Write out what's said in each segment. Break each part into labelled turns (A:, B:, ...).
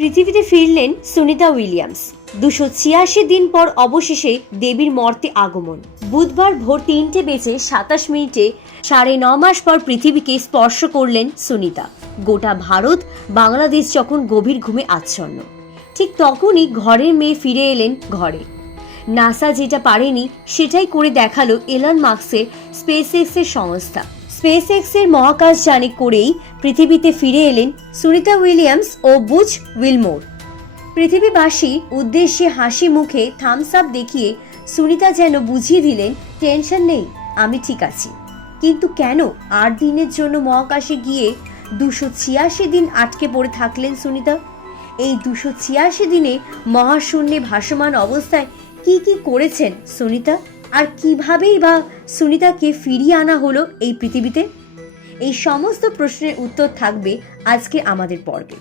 A: পৃথিবীতে ফিরলেন সুনিতা উইলিয়ামস। দুশো ছিয়াশি দিন পর অবশেষে দেবীর মর্তে আগমন। বুধবার ভোর তিনটে বেজে সাতাশ মিনিটে সাড়ে ন মাস পর পৃথিবীকে স্পর্শ করলেন সুনিতা। গোটা ভারত, বাংলাদেশ যখন গভীর ঘুমে আচ্ছন্ন, ঠিক তখনই ঘরের মেয়ে ফিরে এলেন ঘরে। নাসা যেটা পারেনি সেটাই করে দেখাল এলন মার্কসের স্পেস সংস্থা। স্পেস এক্সের মহাকাশযানে করেই পৃথিবীতে ফিরে এলেন সুনিতা উইলিয়ামস ও বুচ উইলমোর। পৃথিবীবাসীর উদ্দেশ্যে হাসি মুখে থামস আপ দেখিয়ে সুনিতা যেন বুঝিয়ে দিলেন, টেনশন নেই, আমি ঠিক আছি। কিন্তু কেন আট দিনের জন্য মহাকাশে গিয়ে দুশো ছিয়াশি দিন আটকে পড়ে থাকলেন সুনিতা? এই দুশো ছিয়াশি দিনে মহাশূন্যে ভাসমান অবস্থায় কি কি করেছেন সুনিতা? আর কিভাবেই বা সুনিতাকে ফিরিয়ে আনা হলো এই পৃথিবীতে? এই সমস্ত প্রশ্নের উত্তর থাকবে আজকে আমাদের পর্বে।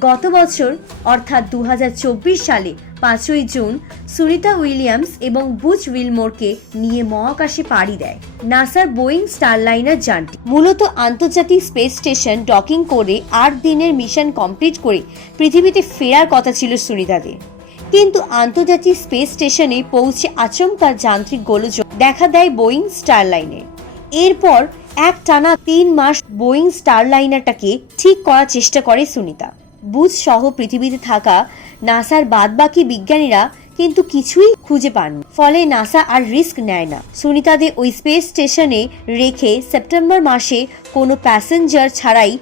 A: গত বছর, অর্থাৎ দু হাজার চব্বিশ সালে পাঁচই জুন, সুনিতা উইলিয়ামস এবং বুচ উইলমোরকে নিয়ে মহাকাশে পাড়ি দেয় নাসার বোয়িং স্টারলাইনার যানটি। মূলত আন্তর্জাতিক স্পেস স্টেশন ডকিং করে আট দিনের মিশন কমপ্লিট করে পৃথিবীতে ফেরার কথা ছিল সুনিতাদের। কিন্তু আন্তর্জাতিক স্পেস স্টেশনে পৌঁছে আচমকা যান্ত্রিক গোলযোগ দেখা দেয় বোয়িং স্টারলাইনে। এরপর এক টানা তিন মাস বোয়িং স্টারলাইনারটাকে ঠিক করার চেষ্টা করে সুনিতা। বুধ সহ পৃথিবীতে থাকা নাসার বাদবাকি বিজ্ঞানীরা কিন্তু কিছুই খুঁজে পাননি। ফলে নাসা আর রিস্ক নেয় না। সুনিতাদের ওই স্পেস স্টেশনে রেখে সেপ্টেম্বর মাসে কোনো প্যাসেঞ্জার ছাড়াই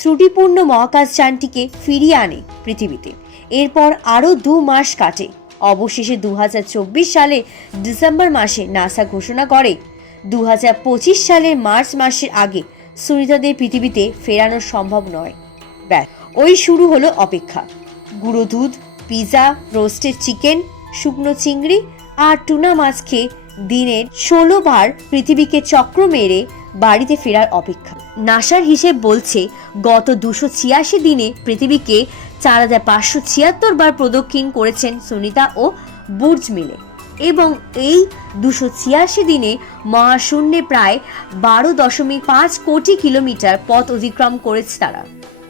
A: ত্রুটিপূর্ণ মহাকাশযানটিকে ফিরিয়ে আনে পৃথিবীতে। এরপর আরও দু মাস কাটে। অবশেষে দু হাজার চব্বিশ সালে ডিসেম্বর মাসে নাসা ঘোষণা করে। দু সালের মার্চ মাসের আগে সুনিতাদের পৃথিবীতে ফেরানো সম্ভব নয়। ব্যাস, ওই শুরু হলো অপেক্ষা। গুঁড়ো দুধ পিৎজা রোস্টেড চিকেন, শুকনো চিংড়ি আর টুনা মাছ খেয়ে দিনের ষোলো বার পৃথিবীকে চক্র মেরে বাড়িতে ফেরার অপেক্ষা। নাসার হিসেব বলছে, গত দুশো ছিয়াশি দিনে পৃথিবীকে চার হাজার পাঁচশো ছিয়াত্তর বার প্রদক্ষিণ করেছেন সুনিতা ও বুর্জ মিলে। এবং এই দুশো ছিয়াশি দিনে মহাশূন্যে প্রায় বারো দশমিক পাঁচ কোটি কিলোমিটার পথ অতিক্রম করেছে তারা।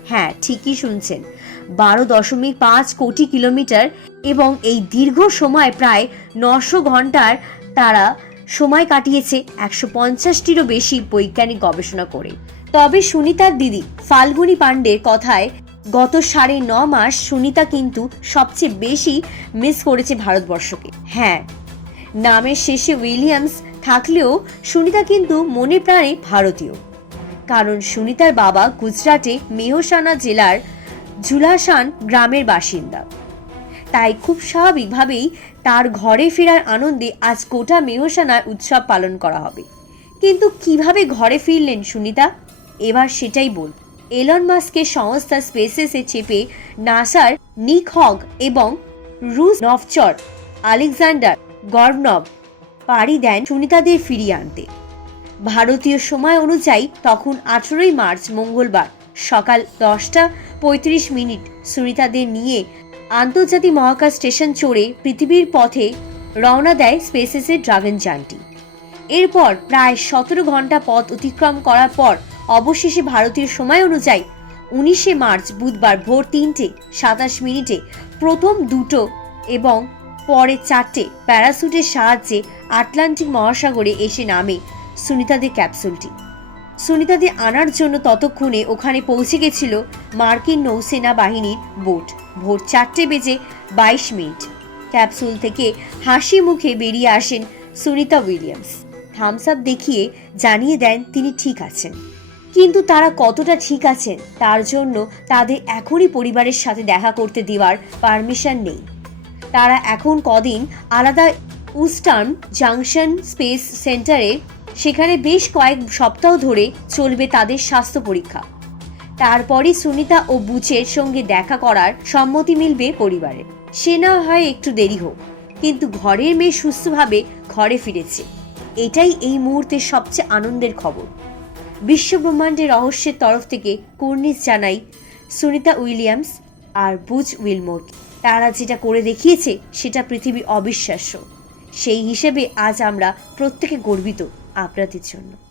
A: হ্যাঁ ঠিকই শুনছেন। বারো দশমিক পাঁচ কোটি কিলোমিটার এবং এই দীর্ঘ সময় প্রায় নশো ঘণ্টার তারা সময় কাটিয়েছে একশো পঞ্চাশটিরও বেশি বৈজ্ঞানিক গবেষণা করে। তবে সুনিতার দিদি, ফাল্গুনি পাণ্ডের কথায় গত সাড়ে ন মাস সুনিতা কিন্তু সবচেয়ে বেশি মিস করেছে ভারতবর্ষকে। হ্যাঁ নামের শেষে উইলিয়ামস থাকলেও সুনিতা কিন্তু মনে প্রাণে ভারতীয়। কারণ সুনিতার বাবা গুজরাটে মেহসানা জেলার ঝুলাসান গ্রামের বাসিন্দা। তাই খুব স্বাভাবিকভাবেই তার ঘরে ফেরার আনন্দে আজ গোটা মেহসানার উৎসব পালন করা হবে। কিন্তু কীভাবে ঘরে ফিরলেন সুনিতা? এবার সেটাই বল। এলন মাস্কের সংস্থা স্পেসেসে চেপে নাসার নিক হগ এবং রুশ নভচর আলেকজান্ডার গর্ভনভ পাড়ি দেন সুনিতাদের ফিরিয়ে আনতে। ভারতীয় সময় অনুযায়ী তখন আঠেরোই মার্চ মঙ্গলবার সকাল দশটা পঁয়ত্রিশ মিনিট সুনিতাদের নিয়ে আন্তর্জাতিক মহাকাশ স্টেশন চড়ে পৃথিবীর পথে রওনা দেয় স্পেসেসের ড্রাগন যানটি এরপর প্রায় সতেরো ঘণ্টা পথ অতিক্রম করার পর অবশেষে ভারতীয় সময় অনুযায়ী উনিশে মার্চ বুধবার ভোর তিনটে, সাতাশ মিনিটে প্রথম দুটো এবং পরে চারটে প্যারাসুটের সাহায্যে আটলান্টিক মহাসাগরে এসে নামে সুনিতাদের ক্যাপসুলটি। সুনিতাদের আনার জন্য ততক্ষণে ওখানে পৌঁছে গেছিল মার্কিন নৌসেনা বাহিনীর বোট। ভোর চারটে বেজে বাইশ মিনিট। ক্যাপসুল থেকে হাসি মুখে বেরিয়ে আসেন সুনিতা উইলিয়ামস। থামস আপ দেখিয়ে জানিয়ে দেন তিনি ঠিক আছেন। কিন্তু তারা কতটা ঠিক আছেন, তার জন্য তাদের এখনই পরিবারের সাথে দেখা করতে দেওয়ার পারমিশন নেই। তারা এখন কদিন আলাদা উস্টার্ন জাংশন স্পেস সেন্টারে সেখানে বেশ কয়েক সপ্তাহ ধরে চলবে তাদের স্বাস্থ্য পরীক্ষা। তারপরই সুনিতা ও বুচের সঙ্গে দেখা করার সম্মতি মিলবে পরিবারে। সে না হয় একটু দেরি হোক, কিন্তু ঘরের মেয়ে সুস্থভাবে ঘরে ফিরেছে। এটাই এই মুহূর্তের সবচেয়ে আনন্দের খবর। বিশ্বব্রহ্মাণ্ডের রহস্যের তরফ থেকে কুর্নিশ জানাই সুনিতা উইলিয়ামস আর বুচ উইলমোর। তারা যেটা করে দেখিয়েছে, সেটা পৃথিবী অবিশ্বাস্য। সেই হিসেবে আজ আমরা প্রত্যেকে গর্বিত আপনাদের জন্য।